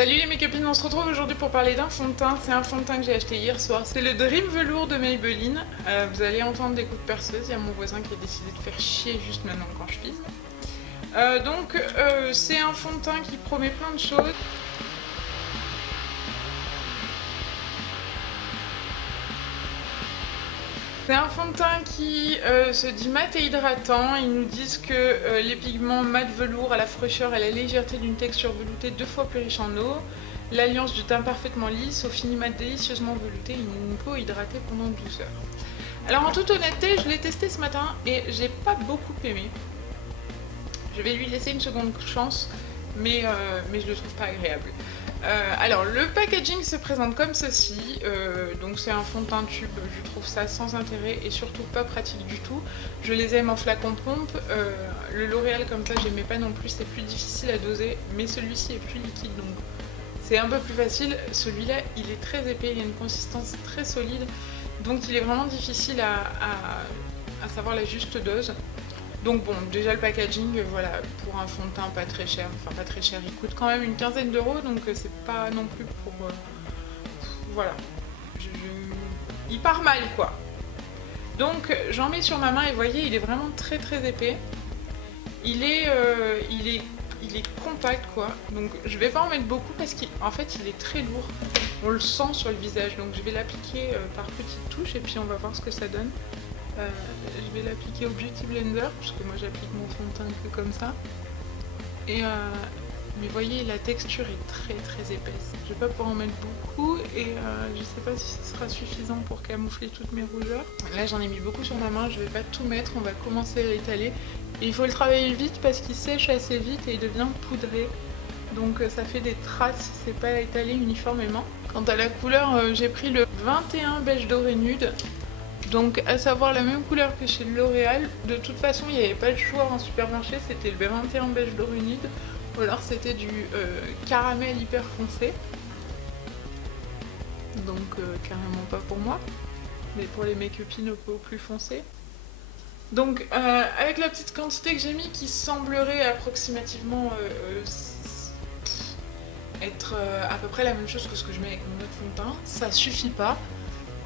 Salut les make-upines, on se retrouve aujourd'hui pour parler d'un fond de teint. C'est un fond de teint que j'ai acheté hier soir. C'est le Dream Velours de Maybelline. Vous allez entendre des coups de perceuse. Il y a mon voisin qui a décidé de faire chier juste maintenant quand je filme. C'est un fond de teint qui promet plein de choses. C'est un fond de teint qui se dit mat et hydratant. Ils nous disent que les pigments mat velours à la fraîcheur et à la légèreté d'une texture veloutée 2 fois plus riche en eau. L'alliance du teint parfaitement lisse au fini mat délicieusement velouté et une peau hydratée pendant 12 heures. Alors en toute honnêteté, je l'ai testé ce matin et j'ai pas beaucoup aimé. Je vais lui laisser une seconde chance, mais je le trouve pas agréable. Alors le packaging se présente comme ceci, donc c'est un fond de teint tube, je trouve ça sans intérêt et surtout pas pratique du tout. Je les aime en flacon pompe, le L'Oréal comme ça j'aimais pas non plus, c'est plus difficile à doser, mais celui-ci est plus liquide donc c'est un peu plus facile. Celui-là il est très épais, il a une consistance très solide, donc il est vraiment difficile à savoir la juste dose. Donc bon, déjà le packaging, voilà, pour un fond de teint pas très cher, enfin pas très cher, il coûte quand même une quinzaine d'euros, donc c'est pas non plus pour... voilà, il part mal quoi. Donc j'en mets sur ma main et vous voyez, il est vraiment très très épais. Il est compact quoi, donc je vais pas en mettre beaucoup parce qu'en fait il est très lourd. On le sent sur le visage, donc je vais l'appliquer par petites touches et puis on va voir ce que ça donne. Je vais l'appliquer au Beauty Blender, puisque moi j'applique mon fond de teint un peu comme ça. Mais vous voyez, la texture est très très épaisse. Je vais pas pouvoir en mettre beaucoup et je sais pas si ce sera suffisant pour camoufler toutes mes rougeurs. Là j'en ai mis beaucoup sur ma main, je vais pas tout mettre, on va commencer à l'étaler. Et il faut le travailler vite parce qu'il sèche assez vite et il devient poudré. Donc ça fait des traces si c'est pas étalé uniformément. Quant à la couleur, j'ai pris le 21 beige doré nude. Donc à savoir la même couleur que chez L'Oréal. De toute façon il n'y avait pas le choix en supermarché, c'était le B21 beige doré nude ou alors c'était du caramel hyper foncé. Donc carrément pas pour moi, mais pour les make-upines au plus foncé. Donc avec la petite quantité que j'ai mis qui semblerait approximativement être à peu près la même chose que ce que je mets avec mon autre fond de teint, ça suffit pas.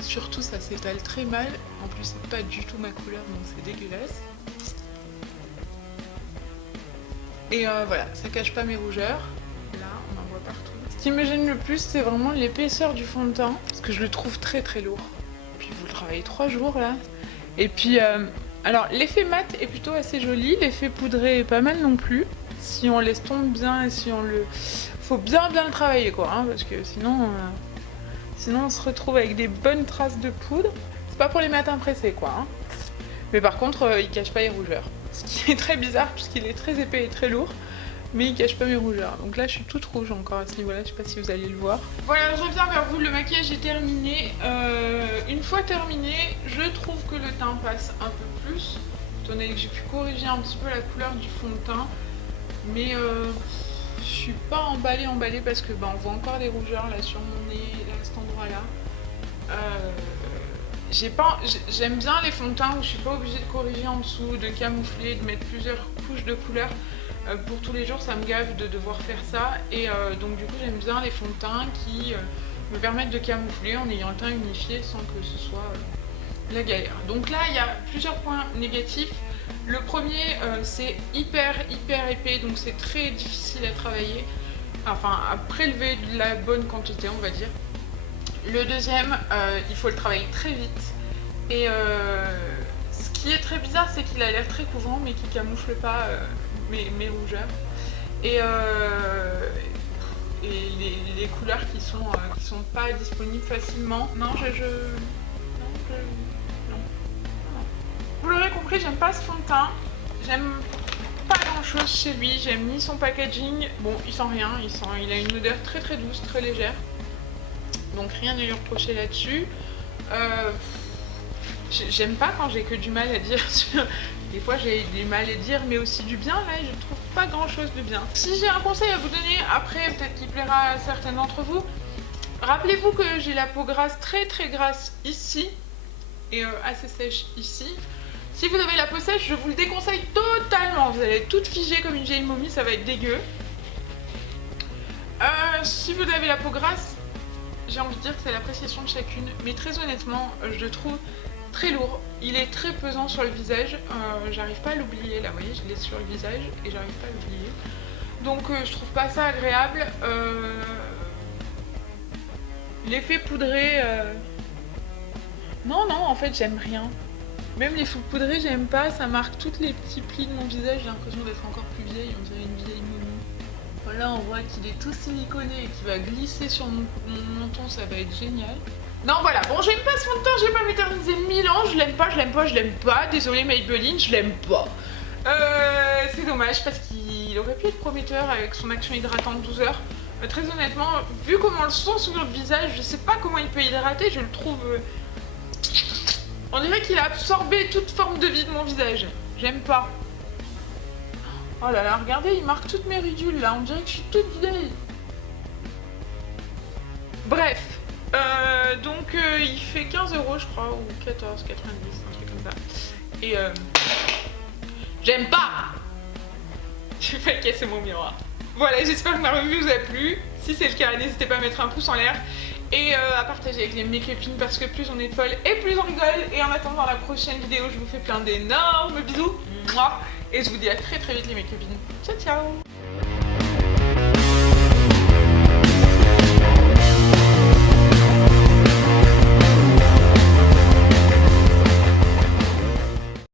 Surtout ça s'étale très mal, en plus c'est pas du tout ma couleur donc c'est dégueulasse. Et voilà, ça cache pas mes rougeurs, là on en voit partout. Ce qui me gêne le plus c'est vraiment l'épaisseur du fond de teint, parce que je le trouve très très lourd. Puis vous le travaillez 3 jours là. Et puis, alors l'effet mat est plutôt assez joli, l'effet poudré est pas mal non plus. Si on laisse tomber bien et si on le... Faut bien le travailler quoi, hein, parce que sinon... Sinon on se retrouve avec des bonnes traces de poudre. C'est pas pour les matins pressés quoi. Hein. Mais par contre il cache pas les rougeurs. Ce qui est très bizarre puisqu'il est très épais et très lourd. Mais il cache pas mes rougeurs. Donc là je suis toute rouge encore à ce niveau là. Je sais pas si vous allez le voir. Voilà, je reviens vers vous. Le maquillage est terminé. Une fois terminé, je trouve que le teint passe un peu plus. Étant donné que j'ai pu corriger un petit peu la couleur du fond de teint. Mais je suis pas emballée parce que on voit encore des rougeurs là sur mon nez, là, à cet endroit là. J'aime bien les fonds de teint où je suis pas obligée de corriger en dessous, de camoufler, de mettre plusieurs couches de couleurs. Pour tous les jours ça me gave de devoir faire ça et donc du coup j'aime bien les fonds de teint qui me permettent de camoufler en ayant le teint unifié sans que ce soit la galère. Donc là il y a plusieurs points négatifs. Le premier c'est hyper épais donc c'est très difficile à travailler, enfin à prélever de la bonne quantité on va dire. Le deuxième il faut le travailler très vite et ce qui est très bizarre c'est qu'il a l'air très couvrant mais qui camoufle pas mes rougeurs et les couleurs qui sont pas disponibles facilement. Non. Vous l'aurez compris, j'aime pas ce fond de teint, j'aime pas grand chose chez lui, j'aime ni son packaging, bon il sent rien, il a une odeur très très douce, très légère, donc rien à lui reprocher là-dessus. J'aime pas quand j'ai que du mal à dire, des fois j'ai du mal à dire mais aussi du bien, là je trouve pas grand chose de bien. Si j'ai un conseil à vous donner, après peut-être qu'il plaira à certains d'entre vous, rappelez-vous que j'ai la peau grasse, très très grasse ici, et assez sèche ici. Si vous avez la peau sèche, je vous le déconseille totalement. Vous allez être toute figée comme une vieille momie, ça va être dégueu. si vous avez la peau grasse, j'ai envie de dire que c'est l'appréciation de chacune, mais très honnêtement, je le trouve très lourd. Il est très pesant sur le visage, j'arrive pas à l'oublier, là vous voyez, je l'ai sur le visage et j'arrive pas à l'oublier. Donc je trouve pas ça agréable. L'effet poudré... Non, en fait j'aime rien. Même les fous poudrés, j'aime pas, ça marque tous les petits plis de mon visage, j'ai l'impression d'être encore plus vieille, on dirait une vieille momie. Voilà, on voit qu'il est tout siliconé et qu'il va glisser sur mon menton, ça va être génial. Non, voilà, bon, j'aime pas ce fond de teint, je vais pas m'éterniser 1000 ans, je l'aime pas, désolé Maybelline, je l'aime pas. C'est dommage parce qu'il aurait pu être prometteur avec son action hydratante 12 heures. Très honnêtement, vu comment on le sent sur le visage, je sais pas comment il peut hydrater, je le trouve... On dirait qu'il a absorbé toute forme de vie de mon visage. J'aime pas. Oh là là, regardez, il marque toutes mes ridules là. On dirait que je suis toute vieille. Bref. Donc il fait 15 € je crois, ou 14,90, un truc comme ça. Et j'aime pas. J'ai failli casser mon miroir. Voilà, j'espère que ma revue vous a plu. Si c'est le cas, n'hésitez pas à mettre un pouce en l'air. Et à partager avec mes copines parce que plus on est folle et plus on rigole. Et en attendant la prochaine vidéo, je vous fais plein d'énormes bisous. Et je vous dis à très vite les mes copines. Ciao ciao.